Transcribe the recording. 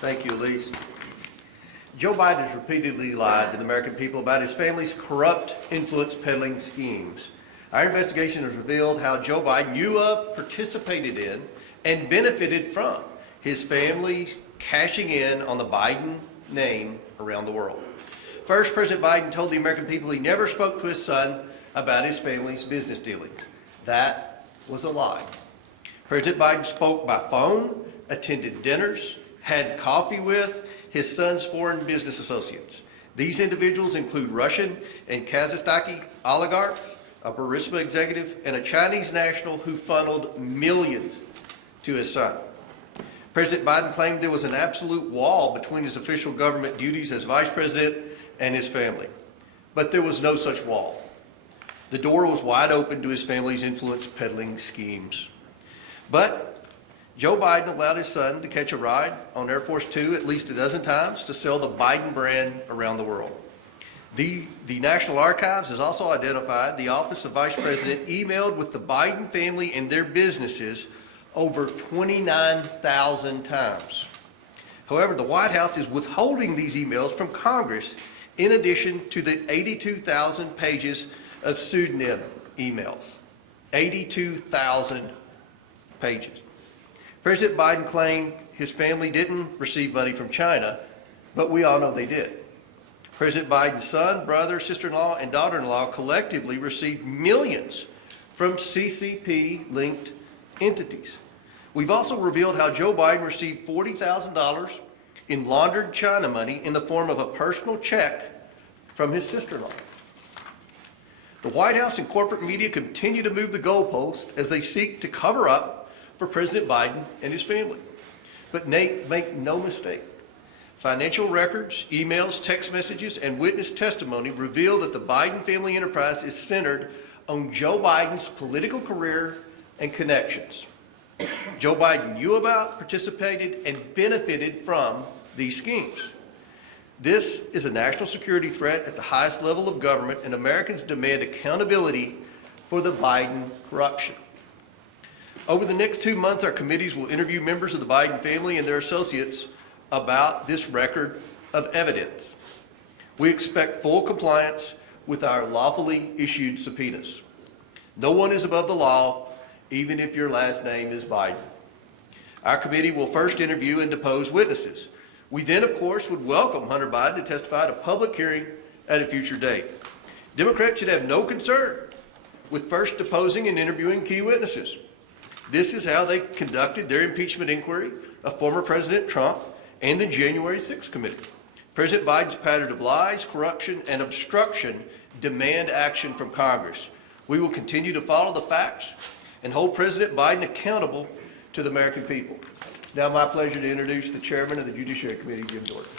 Thank you, Elise. Joe Biden has repeatedly lied to the American people about his family's corrupt influence peddling schemes. Our investigation has revealed how Joe Biden knew of, participated in, and benefited from his family cashing in on the Biden name around the world. First, President Biden told the American people he never spoke to his son about his family's business dealings. That was a lie. President Biden spoke by phone, attended dinners, had coffee with his son's foreign business associates. These individuals include Russian and Kazakhstani oligarch, a Burisma executive, and a Chinese national who funneled millions to his son. President Biden claimed there was an absolute wall between his official government duties as vice president and his family. But there was no such wall. The door was wide open to his family's influence peddling schemes. But Joe Biden allowed his son to catch a ride on Air Force Two at least a dozen times to sell the Biden brand around the world. The National Archives has also identified the Office of Vice President emailed with the Biden family and their businesses over 29,000 times. However, the White House is withholding these emails from Congress in addition to the 82,000 pages of pseudonym emails. 82,000 pages. President Biden claimed his family didn't receive money from China, but we all know they did. President Biden's son, brother, sister-in-law, and daughter-in-law collectively received millions from CCP-linked entities. We've also revealed how Joe Biden received $40,000 in laundered China money in the form of a personal check from his sister-in-law. The White House and corporate media continue to move the goalposts as they seek to cover up for President Biden and his family. But make no mistake, financial records, emails, text messages, and witness testimony reveal that the Biden family enterprise is centered on Joe Biden's political career and connections. Joe Biden knew about, participated, and benefited from these schemes. This is a national security threat at the highest level of government, and Americans demand accountability for the Biden corruption. Over the next 2 months, our committees will interview members of the Biden family and their associates about this record of evidence. We expect full compliance with our lawfully issued subpoenas. No one is above the law, even if your last name is Biden. Our committee will first interview and depose witnesses. We then, of course, would welcome Hunter Biden to testify at a public hearing at a future date. Democrats should have no concern with first deposing and interviewing key witnesses. This is how they conducted their impeachment inquiry of former President Trump and the January 6th committee. President Biden's pattern of lies, corruption, and obstruction demand action from Congress. We will continue to follow the facts and hold President Biden accountable to the American people. It's now my pleasure to introduce the chairman of the Judiciary Committee, Jim Jordan.